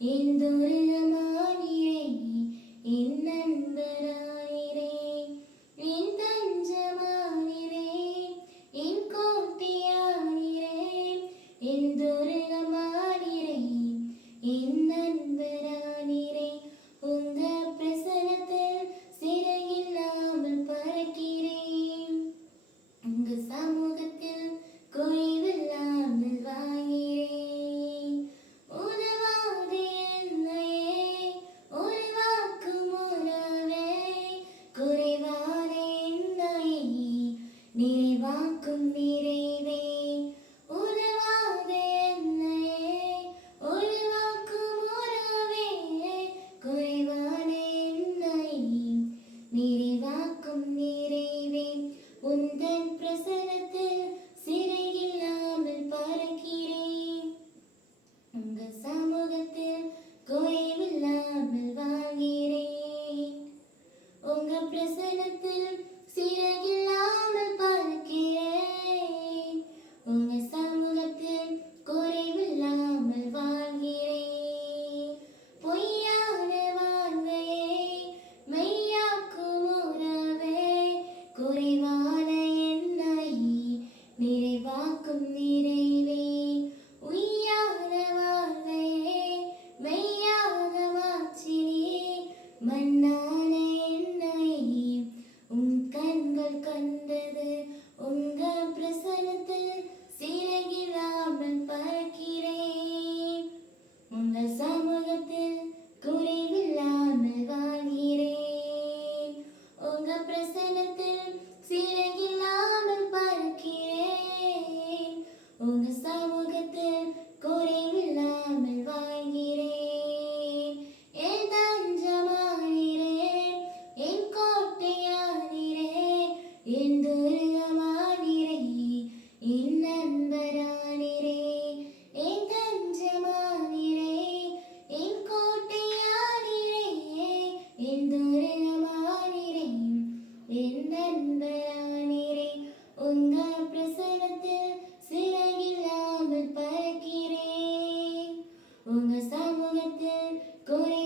என் துருகமானிரே என் நண்பராயிரே என் தஞ்சமானிரே என் கோட்டையானிரே என் துருகமானிரே என் நண்பரானிரே உங்க பிரசனத்தில் சிறையில்லாமல் பறக்கிறேன் உங்க சமூகத்தில் குறைவில்லாமல் வாழ்கிறேன் உதவாத என்னையே ஒரு வாக்கு முறவே குறைவான என்னையே நிறைவாக்கும் நிறைவே உதவாத என்னையே ஒரு வாக்கு முறவே குறைவான என்னையே நிறைவாக்கும் நிறைவே உந்தன் பிரசனத்தில் சிறையில்லாமல் பறக்கிறேன் உங்க சமூகத்தில் குறைவில்லாமல் வாழ்கிறேன் உங்க பிரசனத்தில் சிறையில்லாமல் பறக்கிறேன் உங்க சமூகத்தில் குறைவில்லாமல் வாழ்கிறேன் பொய்யான வாழ்வையே மெய்யாக்கும் உறவே குறைவான என்னை நிறைவாக்கும் நிறைவே உய்யான வாழ்வையே மெய்யாக மாற்றினே மண்ணான என்னை உன் கண்கள் கண்டது உங்க பிரசனத்தில் சிறகில்லாமல் பறக்கிறேன் உங்க சமூகத்தில் குறைவில்லாமல் வாழ்கிறேன் உங்க பிரசனத்தில் சிறகில்லாமல் பறக்கிறேன் உங்க சமூகத்தில் குறைவில்லாமல் வாழ்கிறேன் என் தஞ்சமானிரே என் கோட்டையானிரே என் துருகமானிரே என் நண்பரானிரே என் தஞ்சமானிரே என் கோட்டையானிரே என் துருகமானிரே என் நண்பரானிரே உங்க பிரசனத்தில் சிறகில்லாமல் பறக்கிறேன் உங்க சமூகத்தில் குறை